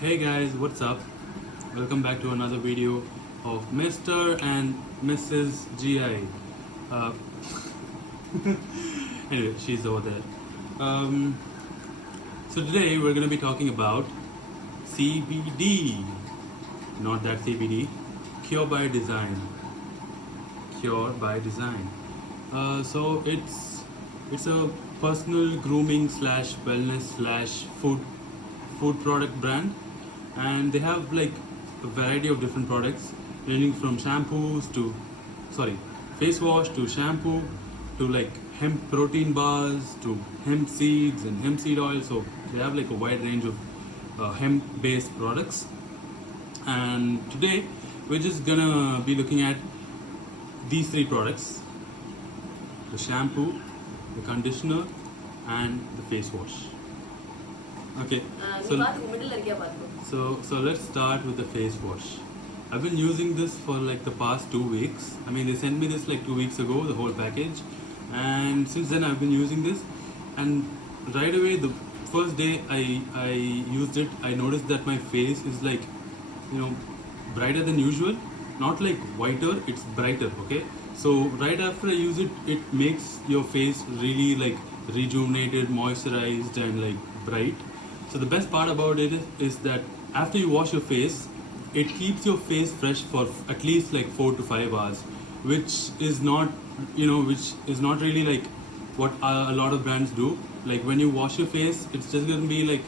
Hey guys, what's up? Welcome back to another video of Mr. and Mrs. GI. Uh, anyway, she's over there. Um, so today we're going to be talking about CBD, not that CBD, Cure by Design. Cure by Design. So it's a personal grooming slash wellness slash food product brand, and they have like a variety of different products ranging from shampoos to face wash to shampoo to like hemp protein bars to hemp seeds and hemp seed oil. So they have like a wide range of hemp based products, and today we're just gonna be looking at these three products: the shampoo, the conditioner, and the face wash. Okay, நீ so பாத்துக்கோ middle இருக்கியா பாத்துக்கோ so let's start with the face wash. I've been using this for like the past 2 weeks. I mean, they sent me this like 2 weeks ago, the whole package, and since then I've been using this. And right away, the first day I used it, I noticed that my face is like, you know, brighter than usual. Not like whiter, it's brighter. Okay, so right after I use it, it makes your face really like rejuvenated, moisturized, and like bright. So the best part about it is that after you wash your face, it keeps your face fresh for at least like 4 to 5 hours, which is not, which is not really like what a lot of brands do. Like when you wash your face, it's just gonna be like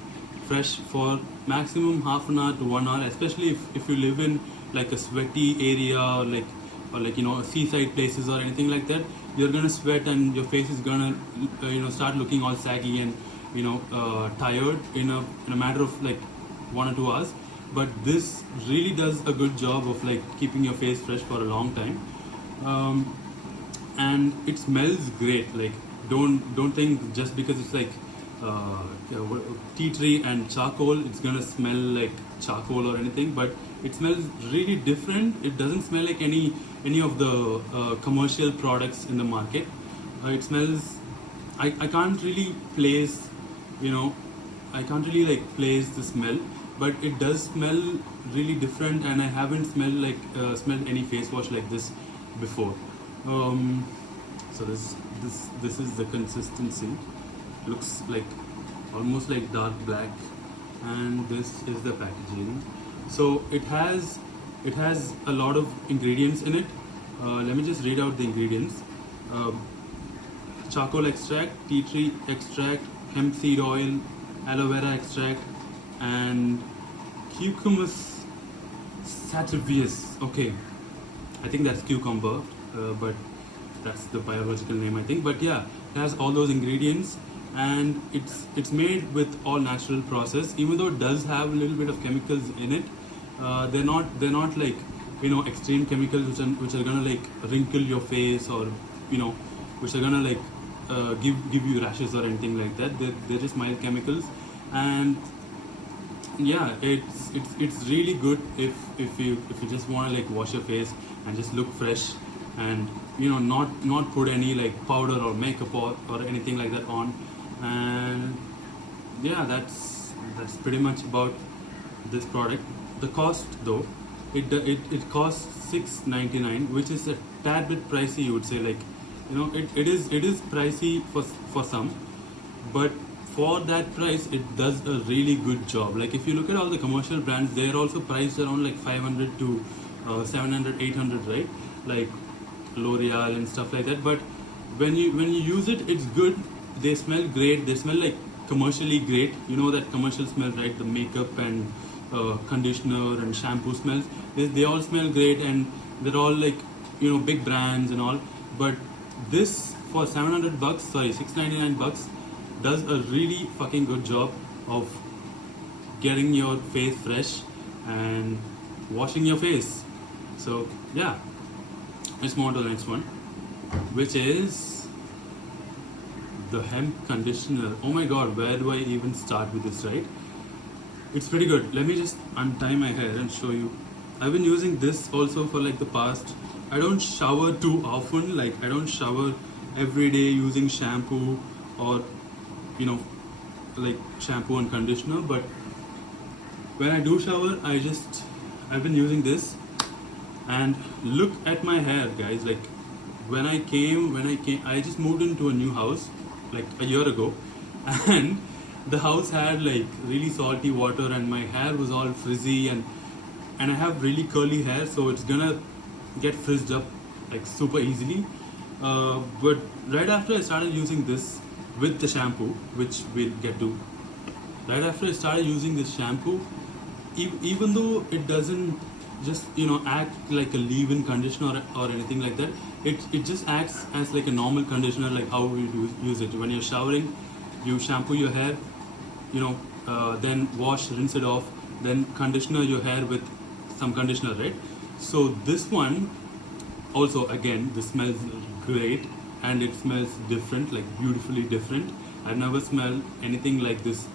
fresh for maximum half an hour to 1 hour, especially if you live in like a sweaty area or like seaside places or anything like that. You're gonna sweat and your face is gonna start looking all saggy and tired in a matter of like 1 or 2 hours. But this really does a good job of like keeping your face fresh for a long time. um, and it smells great. Like don't think just because it's like tea tree and charcoal it's gonna smell like charcoal or anything, but it smells really different. It doesn't smell like any of the commercial products in the market. It smells, I can't really place, I can't really like place the smell, but it does smell really different, and I haven't smelled any face wash like this before. So this is the consistency. Looks like almost like dark black, and this is the packaging. So it has a lot of ingredients in it. Let me just read out the ingredients. Charcoal extract, tea tree extract, hemp seed oil, aloe vera extract, and Cucumis sativus. Okay, I think that's cucumber, but that's the biological name, I think. But yeah, it has all those ingredients, and it's made with all natural process. Even though it does have a little bit of chemicals in it, they're not like extreme chemicals which are gonna like wrinkle your face, or which are gonna like give you rashes or anything like that. They're just mild chemicals, and yeah, it's really good if you just want to like wash your face and just look fresh, and not put any like powder or makeup or anything like that on. And yeah, that's pretty much about this product. The cost though, it costs $6.99, which is a tad bit pricey, you would say. Like it is pricey for some, but for that price it does a really good job. Like if you look at all the commercial brands, they're also priced around like 500 to 700, 800, right? Like L'Oreal and stuff like that. But when you use it, it's good. They smell great. They smell like commercially great. You know that commercial smell, right? The makeup and conditioner and shampoo smells. They all smell great, and they're all like big brands and all. But this for $699 does a really fucking good job of getting your face fresh and washing your face. So yeah, let's move on to the next one, which is the hemp conditioner. Oh my god, where do I even start with this, right? It's pretty good. Let me just untie my hair and show you. I've been using this also for like the past, I don't shower too often. Like I don't shower every day using shampoo or like shampoo and conditioner, but when I do shower, I've been using this, and look at my hair, guys. Like when I came, I just moved into a new house like a year ago, and the house had like really salty water, and my hair was all frizzy, and I have really curly hair, so it's gonna get frizzed up like super easily. But right after I started using this with the shampoo, which we'll get to, right after I started using this shampoo, even though it doesn't just act like a leave-in conditioner or anything like that, it just acts as like a normal conditioner, like how we use it when you're showering. You shampoo your hair, then wash, rinse it off, then conditioner your hair with some conditioner, right? So this one also, again, this smells great, and it smells different, like beautifully different. I've never smelled anything like this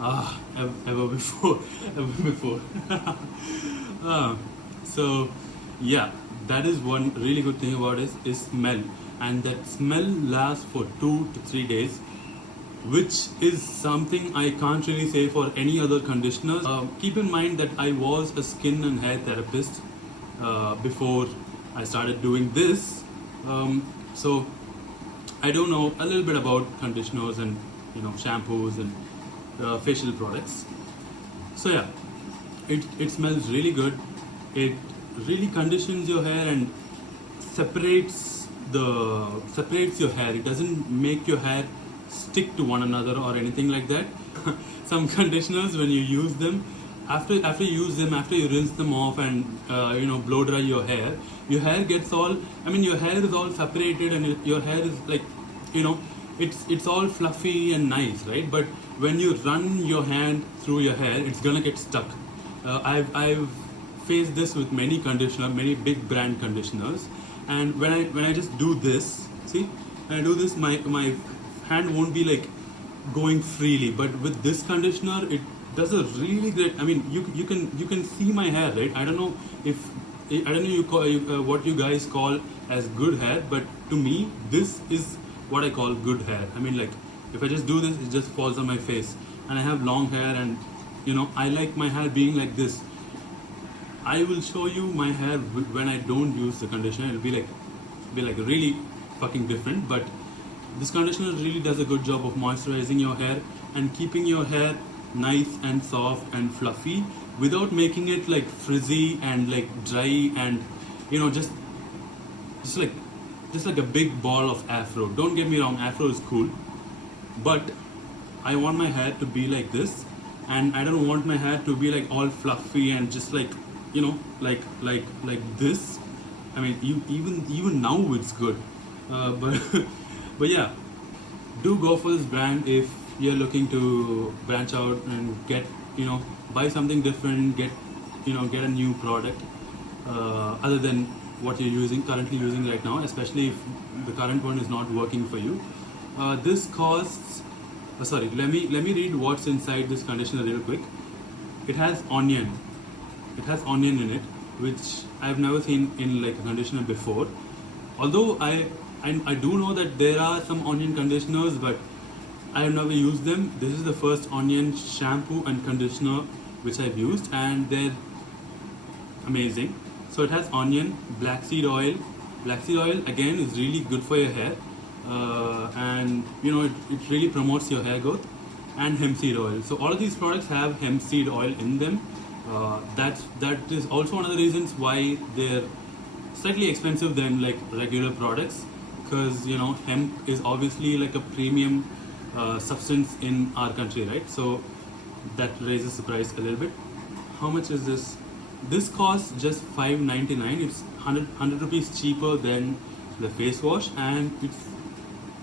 ever before. Ever before. So yeah, that is one really good thing about it, is smell, and that smell lasts for 2 to 3 days, which is something I can't really say for any other conditioners. Keep in mind that I was a skin and hair therapist before I started doing this, so I don't know a little bit about conditioners and shampoos and facial products. So yeah, it smells really good. It really conditions your hair and separates your hair. It doesn't make your hair stick to one another or anything like that. Some conditioners, when you use them, after you rinse them off and blow dry your hair gets all, your hair is all separated, and your hair is like, it's all fluffy and nice, right? But when you run your hand through your hair, it's gonna get stuck. I've faced this with many big brand conditioners, and when I just do this, see, when I do this, my hand won't be like going freely. But with this conditioner, it does a really great. You can see my hair, right? I don't know what you guys call as good hair, but to me, this is what I call good hair. Like if I just do this, it just falls on my face, and I have long hair, and I like my hair being like this. I will show you my hair when I don't use the conditioner. It'll be like really fucking different. But this conditioner really does a good job of moisturizing your hair and keeping your hair nice and soft and fluffy without making it like frizzy and like dry and just like a big ball of afro. Don't get me wrong, afro is cool, but I want my hair to be like this, and I don't want my hair to be like all fluffy and just like like this. Even now it's good, but but yeah, do go for this brand if you're looking to branch out and get buy something different, get a new product other than what you're currently using right now, especially if the current one is not working for you. This costs sorry, let me read what's inside this conditioner real quick. It has onion in it, which I've never seen in like a conditioner before. Although I do know that there are some onion conditioners, but I have never used them. This is the first onion shampoo and conditioner which I've used, and they're amazing. So it has onion, black seed oil. Black seed oil again is really good for your hair, and it really promotes your hair growth. And hemp seed oil. So all of these products have hemp seed oil in them. That is also one of the reasons why they're slightly expensive than like regular products, because hemp is obviously like a premium substance in our country, right? So that raises the price a little bit. How much is this? This costs just $5.99. It's 100 rupees cheaper than the face wash, and it's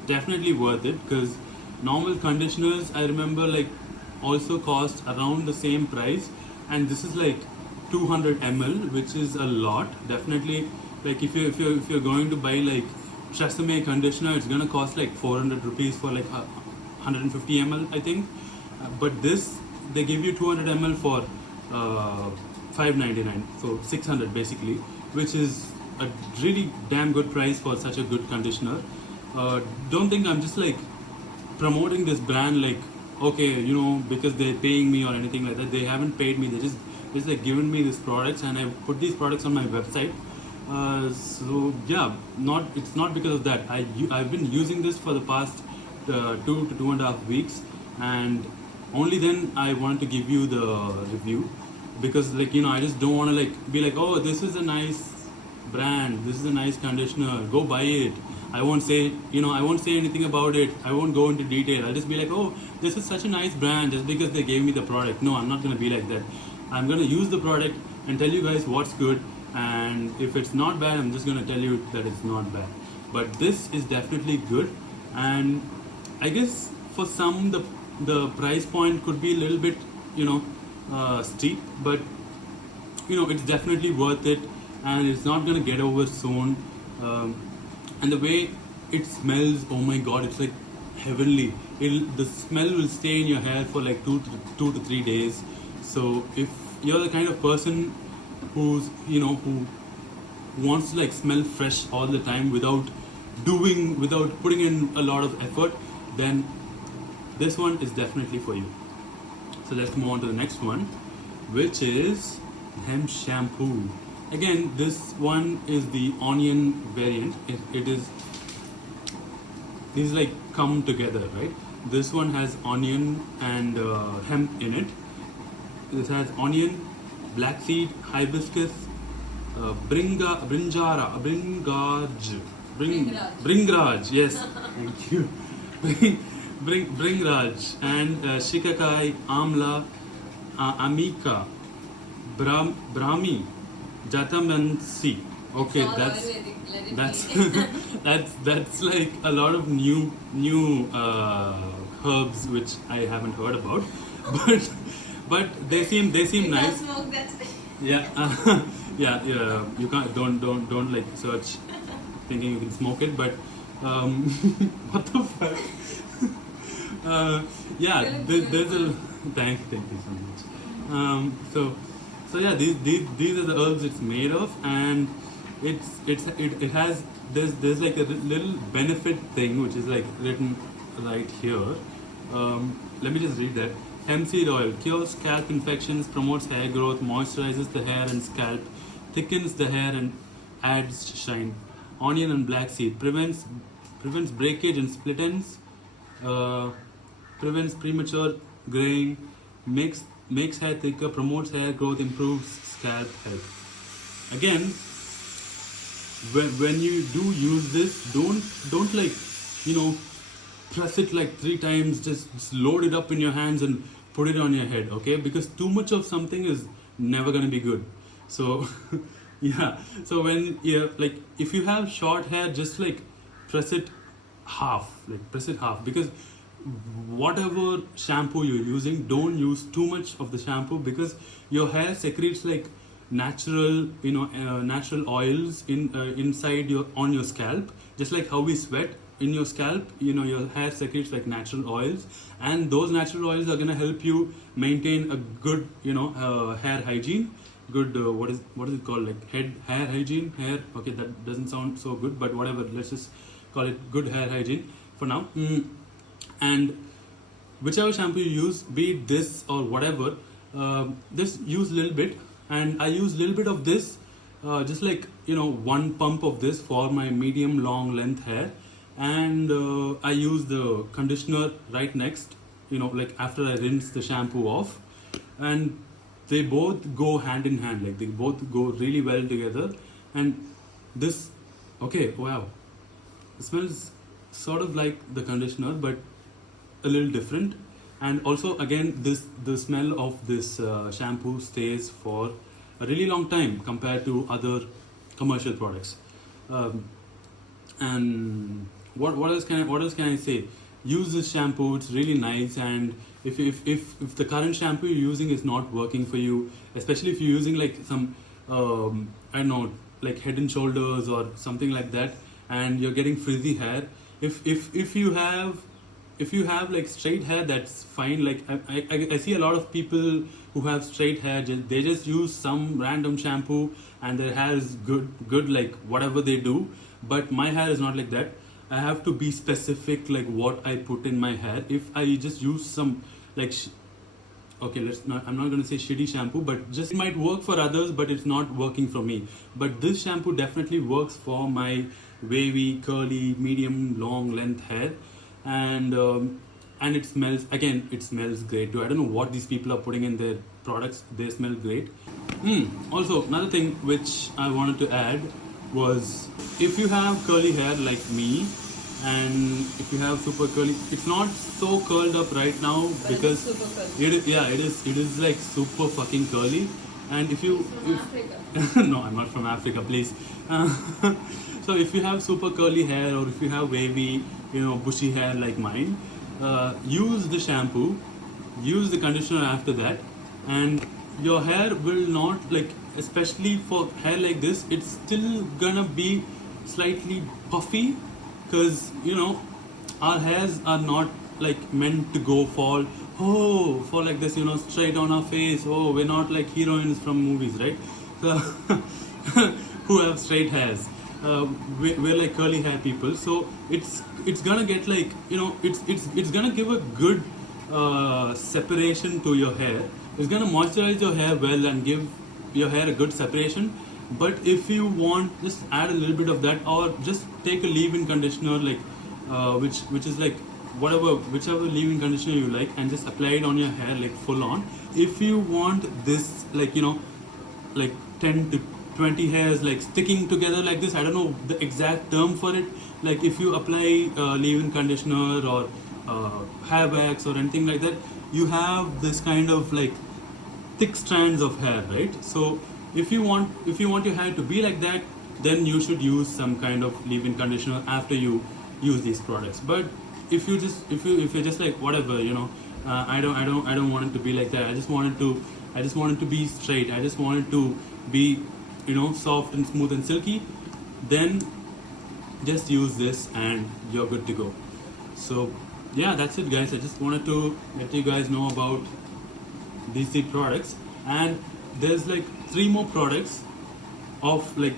definitely worth it, because normal conditioners, I remember, like also cost around the same price, and this is like 200 ml, which is a lot. Definitely, like if you're going to buy like Tresemme conditioner, it's gonna cost like 400 rupees for like 150 ml, I think. But this, they give you 200 ml for $5.99, so 600 basically, which is a really damn good price for such a good conditioner. Don't think I'm just like promoting this brand like okay, because they're paying me or anything like that. They haven't paid me. They just like given me these products, and I put these products on my website. So yeah, it's not because of that. I've been using this for the past 2 to 2.5 weeks, and only then I wanted to give you the review, because like I just don't want to like be like, oh, this is a nice brand, this is a nice conditioner, go buy it. I won't say anything about it. I won't go into detail. I'll just be like, oh, this is such a nice brand just because they gave me the product. No, I'm not going to be like that. I'm going to use the product and tell you guys what's good, and if it's not bad, I'm just going to tell you that it's not bad. But this is definitely good, and I guess for some the price point could be a little bit steep, but it's definitely worth it, and it's not gonna get over soon. And the way it smells, oh my god, it's like heavenly. The smell will stay in your hair for like 2 to 3 days. So if you're the kind of person who wants to like smell fresh all the time without putting in a lot of effort, then this one is definitely for you. So let's move on to the next one, which is hemp shampoo. Again, this one is the onion variant. These like come together, right? This one has onion and hemp in it. This has onion, black seed, hibiscus, bringraj. Yes, thank you. Bringraj and shikakai, amla, amika, brahmi, jatamansi. Okay, that's that's like a lot of new herbs which I haven't heard about, but they seem nice. Smoke that. Yeah, yeah. You can't don't like search thinking you can smoke it, but what the fuck? Yeah, there's a thank you so much. So yeah, these are the herbs it's made of, and it has there's like a little benefit thing which is like written right here. Let me just read that. Hemp seed oil cures scalp infections, promotes hair growth, moisturizes the hair and scalp, thickens the hair and adds shine. Onion and black seed prevents breakage and split ends, prevents premature graying, makes hair thicker, promotes hair growth, improves scalp health. Again, when you do use this, don't like press it like 3 times. Just load it up in your hands and put it on your head, okay? Because too much of something is never gonna be good. So yeah. So when like if you have short hair, just like press it half, because whatever shampoo you're using, don't use too much of the shampoo, because your hair secretes like natural natural oils inside on your scalp, just like how we sweat in your scalp. Your hair secretes like natural oils, and those natural oils are going to help you maintain a good hair hygiene, good what is it called, like hair hygiene. Okay, that doesn't sound so good, but whatever, let's just call it good hair hygiene for now. And whichever shampoo you use, be it this or whatever, just use a little bit. And I use a little bit of this, just like one pump of this for my medium long length hair, and I use the conditioner right next, like after I rinse the shampoo off, and they both go hand in hand, like they both go really well together. And this, okay, wow, it smells sort of like the conditioner, but a little different. And also, again, the smell of this shampoo stays for a really long time compared to other commercial products. And what else can I say? Use this shampoo; it's really nice. And if the current shampoo you're using is not working for you, especially if you're using like some I don't know, like Head and Shoulders or something like that, and you're getting frizzy hair, if you have like straight hair, that's fine. Like I see a lot of people who have straight hair, they just use some random shampoo and their hair is good like whatever they do. But my hair is not like that. I have to be specific like what I put in my hair. If I just use some like okay, I'm not going to say shitty shampoo, but just it might work for others, but it's not working for me. But this shampoo definitely works for my wavy, curly, medium, long length hair. And it smells, again, it smells great too. I don't know what these people are putting in their products. They smell great. Also, another thing which I wanted to add was, if you have curly hair like me, and if you have super curly, it's not so curled up right now But because it's super curly. it is like super fucking curly. And if you He's from Africa. no, I'm not from Africa, please. So if you have super curly hair, or if you have wavy, bushy hair like mine, use the shampoo, use the conditioner after that, and your hair will not, like, especially for hair like this, it's still gonna be slightly puffy, because our hairs are not like meant to go fall like this, straight on our face. Oh, we're not like heroines from movies, right? So who have straight hairs. We're like curly hair people, so it's gonna get like, it's gonna give a good separation to your hair. It's gonna moisturize your hair well and give your hair a good separation. But if you want, just add a little bit of that, or just take a leave-in conditioner, like which is like whichever leave-in conditioner you like, and just apply it on your hair like full on. If you want this, like, like 10 to 20 hairs like sticking together like this, I don't know the exact term for it. Like, if you apply leave-in conditioner or hair wax or anything like that, you have this kind of like thick strands of hair, right? So if you want your hair to be like that, then you should use some kind of leave-in conditioner after you use these products. But if you're just like, whatever, I don't want it to be like that. I just want it to be straight. I just want it to be, soft and smooth and silky. Then just use this and you're good to go. So yeah, that's it, guys. I just wanted to let you guys know about these 3 products. And there's like 3 more products of, like,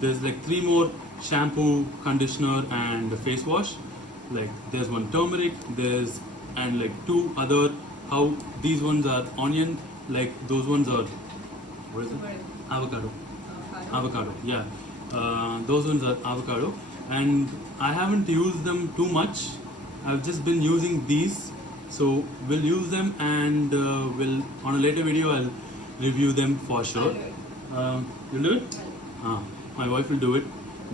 there's like 3 more: shampoo, conditioner, and face wash. Like, there's one turmeric, and like 2 other, how these ones are onion, like those ones are, what is it? Avocado, yeah. Those ones are avocado, and I haven't used them too much. I've just been using these, so we'll use them, and we'll, on a later video, I'll review them for sure. You'll do it? My wife will do it,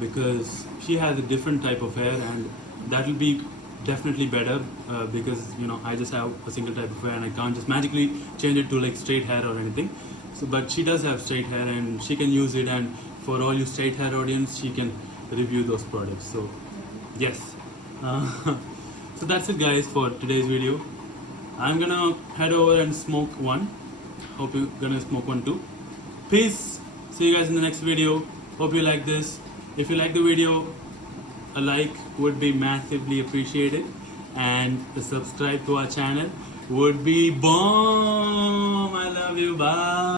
because she has a different type of hair, and that will be definitely better, because I just have a single type of hair, and I can't just magically change it to like straight hair or anything. So, but she does have straight hair, and she can use it, and for all you straight hair audience, she can review those products. So yes. So that's it, guys, for today's video. I'm gonna head over and smoke one. Hope you're gonna smoke one too. Peace. See you guys in the next video. Hope you like this. If you like the video, a like would be massively appreciated, and a subscribe to our channel would be bomb. I love you. Bye.